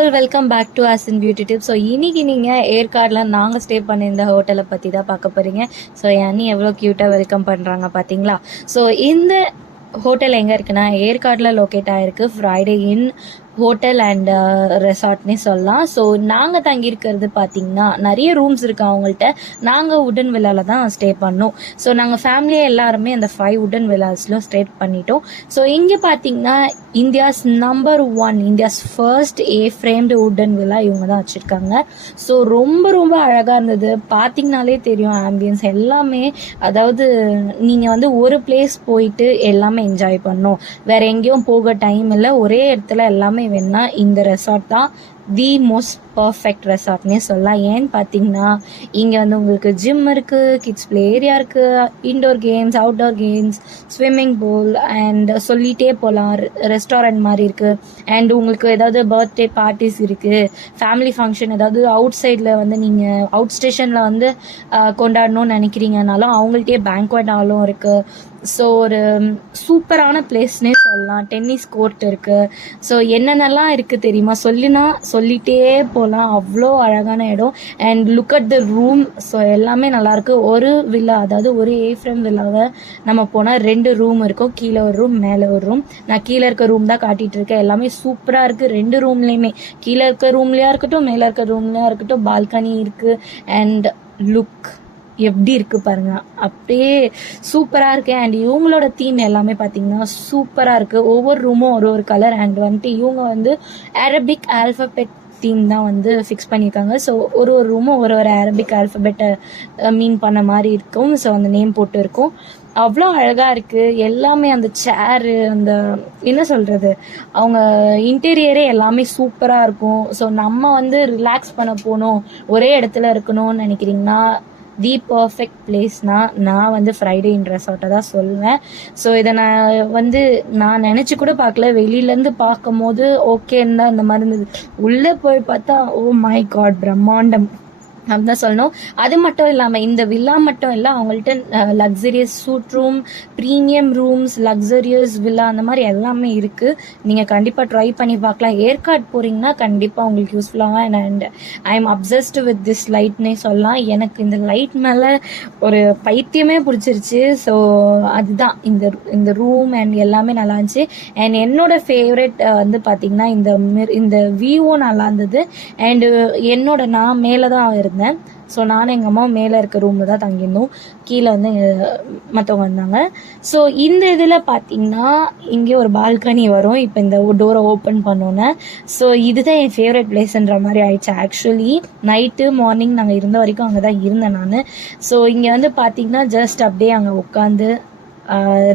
All welcome back to us in beauty tip. So இன்னைக்கு நீங்கள் ஏற்காடில் நாங்கள் ஸ்டே பண்ணியிருந்த ஹோட்டலை பற்றி தான் பார்க்க போகிறீங்க. ஸோ அண்ணி எவ்வளோ க்யூட்டாக வெல்கம் பண்ணுறாங்க பார்த்தீங்களா. ஸோ இந்த ஹோட்டல் எங்கே இருக்குன்னா ஏற்காடில் லொக்கேட் ஆகிருக்கு. ஃப்ரைடே இன் ஹோட்டல் அண்ட் ரெசார்ட்னே சொல்லலாம். ஸோ நாங்கள் தங்கியிருக்கிறது பார்த்தீங்கன்னா நிறைய ரூம்ஸ் இருக்குது அவங்கள்ட்ட. நாங்கள் உடன் வில்லாவில் தான் ஸ்டே பண்ணோம். ஸோ நாங்கள் ஃபேமிலியாக எல்லாருமே அந்த 5 உடன் வில்லாஸ்லையும் ஸ்டே பண்ணிட்டோம். ஸோ இங்கே பார்த்தீங்கன்னா India's number 1 India's first framed உடன் வில்லா இவங்க தான் வச்சுருக்காங்க. ஸோ ரொம்ப ரொம்ப அழகாக இருந்தது. பார்த்தீங்கனாலே தெரியும் ஆம்பியன்ஸ் எல்லாமே. அதாவது நீங்கள் வந்து ஒரு பிளேஸ் போயிட்டு எல்லாமே என்ஜாய் பண்ணணும், வேற எங்கேயும் போக டைம் இல்லை, ஒரே இடத்துல எல்லாமே வேணா இந்த ரெசார்ட் தான் தி மோஸ்ட் பர்ஃபெக்ட் ரெசார்ட்னே சொல்லலாம். ஏன்னு பார்த்தீங்கன்னா இங்கே வந்து உங்களுக்கு ஜிம் இருக்குது, கிட்ஸ் பிளே ஏரியா இருக்குது, indoor games, outdoor games, swimming pool and சொல்லிகிட்டே போகலாம். ரெஸ்டாரண்ட் மாதிரி இருக்குது. அண்ட் உங்களுக்கு ஏதாவது பர்த்டே பார்ட்டிஸ் இருக்குது, ஃபேமிலி ஃபங்க்ஷன் ஏதாவது அவுட் சைடில் வந்து நீங்கள் அவுட் ஸ்டேஷனில் வந்து கொண்டாடணும்னு நினைக்கிறீங்கனாலும் அவங்கள்ட்டே பேங்க்வெட் ஹாலும் இருக்குது. ஸோ ஒரு சூப்பரான பிளேஸ்னே சொல்லலாம். டென்னிஸ் கோர்ட் இருக்குது. ஸோ என்னென்னலாம் இருக்குது தெரியுமா, சொல்லிட்டே போகலாம். அவ்வளோ அழகான இடம். And look at the room. So எல்லாமே நல்லாயிருக்கு. ஒரு வில்லா, அதாவது ஒரு ஃப்ரேம் வில்லாவை நம்ம போனால் 2 ரூம் இருக்கும். கீழே ஒரு ரூம், மேலே ஒரு ரூம். நான் கீழே இருக்க ரூம் தான் காட்டிகிட்டு இருக்கேன். எல்லாமே சூப்பராக இருக்குது 2 ரூம்லேயுமே. கீழே இருக்க ரூம்லையாக இருக்கட்டும், மேலே இருக்க ரூம்லையாக இருக்கட்டும், பால்கனி இருக்குது. அண்ட் லுக் எப்படி இருக்குது பாருங்க, அப்படியே சூப்பராக இருக்குது. அண்ட் இவங்களோட தீம் எல்லாமே பார்த்தீங்கன்னா சூப்பராக இருக்குது. ஒவ்வொரு ரூமும் ஒரு கலர். அண்ட் வந்துட்டு இவங்க வந்து அரபிக் ஆல்ஃபபெட் தீம் தான் வந்து ஃபிக்ஸ் பண்ணியிருக்காங்க. ஸோ ஒரு ரூமும் ஒரு அரபிக் ஆல்ஃபபெட்டை மீன் பண்ண மாதிரி இருக்கும். ஸோ அந்த நேம் போட்டு இருக்கும். அவ்வளோ அழகாக இருக்குது எல்லாமே. அந்த சேரு, அந்த என்ன சொல்கிறது, அவங்க இன்டீரியரே எல்லாமே சூப்பராக இருக்கும். ஸோ நம்ம வந்து ரிலாக்ஸ் பண்ண போகணும், ஒரே இடத்துல இருக்கணும்னு நினைக்கிறீங்கன்னா தி பர்ஃபெக்ட் பிளேஸ்னா நான் வந்து ஃப்ரைடே இன் ரெசார்ட்டை தான் சொல்லுவேன். ஸோ இதை நான் நினச்சி கூட பார்க்கல. வெளியிலேருந்து பார்க்கும் போது ஓகேன்னு தான் இந்த மாதிரி இருந்தது. உள்ளே போய் பார்த்தா ஓ மை காட், பிரம்மாண்டம் அப்படிதான் சொல்லணும். அது மட்டும் இல்லாமல் இந்த வில்லா மட்டும் இல்லை, அவங்கள்ட்ட luxurious suite room, premium rooms, luxurious villa அந்த மாதிரி எல்லாமே இருக்குது. நீங்கள் கண்டிப்பாக ட்ரை பண்ணி பார்க்கலாம். ஏற்காடு போகிறீங்கன்னா கண்டிப்பாக உங்களுக்கு யூஸ்ஃபுல்லாக. And I am obsessed with this லைட்னே சொல்லலாம். எனக்கு இந்த லைட் மேலே ஒரு பைத்தியமே பிடிச்சிருச்சு. ஸோ அதுதான் இந்த ரூம் அண்ட் எல்லாமே நல்லா இருந்துச்சு. அண்ட் என்னோட ஃபேவரட் வந்து பார்த்திங்கன்னா இந்த வியூவும் நல்லா இருந்தது. அண்டு நான் மேலே தான் இருந்தேன். ஸோ நானும் எங்கள் அம்மா மேலே இருக்க ரூமில் தான் தங்கியிருந்தோம். கீழே வந்து மற்றவங்க வந்தாங்க. ஸோ இந்த இதில் பார்த்தீங்கன்னா இங்கே ஒரு பால்கனி வரும். இப்போ இந்த டோரை ஓப்பன் பண்ணோன்னே ஸோ இதுதான் என் ஃபேவரட் பிளேஸ்ன்ற மாதிரி ஆயிடுச்சு. ஆக்சுவலி நைட்டு மார்னிங் நாங்கள் இருந்த வரைக்கும் அங்கே தான் இருந்தேன் நான். ஸோ இங்கே வந்து பார்த்தீங்கன்னா ஜஸ்ட் அப்படியே அங்கே உட்காந்து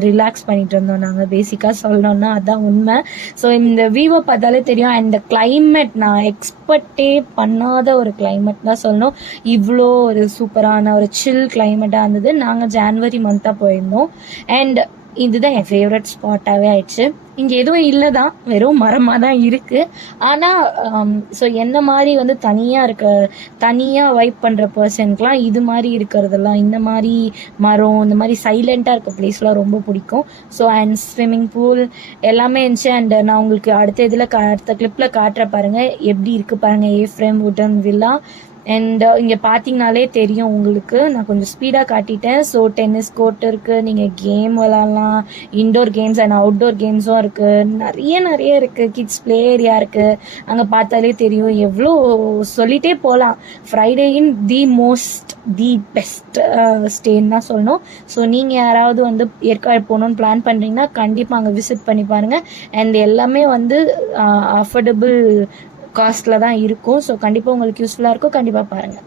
ரிலாக்ஸ் பண்ணிட்டு இருந்தோம் நாங்கள். பேசிக்காக சொல்லணும்னா அதுதான் உண்மை. ஸோ இந்த வியூவை பார்த்தாலே தெரியும். அண்ட் இந்த கிளைமேட் நான் எக்ஸ்பெக்டே பண்ணாத ஒரு கிளைமேட் தான் சொல்லணும். இவ்வளோ ஒரு சூப்பரான ஒரு சில் கிளைமேட்டாக இருந்தது. நாங்கள் ஜான்வரி மந்த்தாக போயிருந்தோம். அண்ட் இதுதான் என் ஃபேவரட் ஸ்பாட்டாகவே ஆயிடுச்சு. இங்கே எதுவும் இல்லை தான், வெறும் மரமாக தான் இருக்குது. ஆனால் ஸோ என்ன மாதிரி வந்து தனியாக வைப் பண்ணுற பர்சனுக்குலாம் இது மாதிரி இருக்கிறதெல்லாம், இந்த மாதிரி மரம், இந்த மாதிரி சைலண்ட்டாக இருக்க பிளேஸ்லாம் ரொம்ப பிடிக்கும். ஸோ அண்ட் ஸ்விம்மிங் பூல் எல்லாமே இருந்துச்சு. அண்ட் நான் உங்களுக்கு அடுத்த கிளிப்பில் காட்டுற பாருங்கள் எப்படி இருக்குது பாருங்கள் ஃப்ரேம் உடன் வில்லா. அண்ட் இங்கே பார்த்தீங்கனாலே தெரியும் உங்களுக்கு. நான் கொஞ்சம் ஸ்பீடாக காட்டிட்டேன். ஸோ டென்னிஸ் கோர்ட் இருக்குது, நீங்கள் கேம் விளாட்லாம், இன்டோர் கேம்ஸ் அண்ட் அவுட்டோர் கேம்ஸும் இருக்குது. நிறைய இருக்குது. கிட்ஸ் பிளே ஏரியா இருக்குது. அங்கே பார்த்தாலே தெரியும். எவ்வளோ சொல்லிகிட்டே போகலாம். ஃப்ரைடே இன் தி பெஸ்ட் ஸ்டேன்னு தான் சொல்லணும். ஸோ நீங்கள் யாராவது வந்து ஏற்காடு போகணுன்னு பிளான் பண்ணுறீங்கன்னா கண்டிப்பாக அங்கே விசிட் பண்ணி பாருங்கள். அண்ட் எல்லாமே வந்து அஃபோர்டபுள் காஸ்ட்டில் தான் இருக்கும். ஸோ கண்டிப்பாக உங்களுக்கு யூஸ்ஃபுல்லாக இருக்கும். கண்டிப்பாக பாருங்கள்.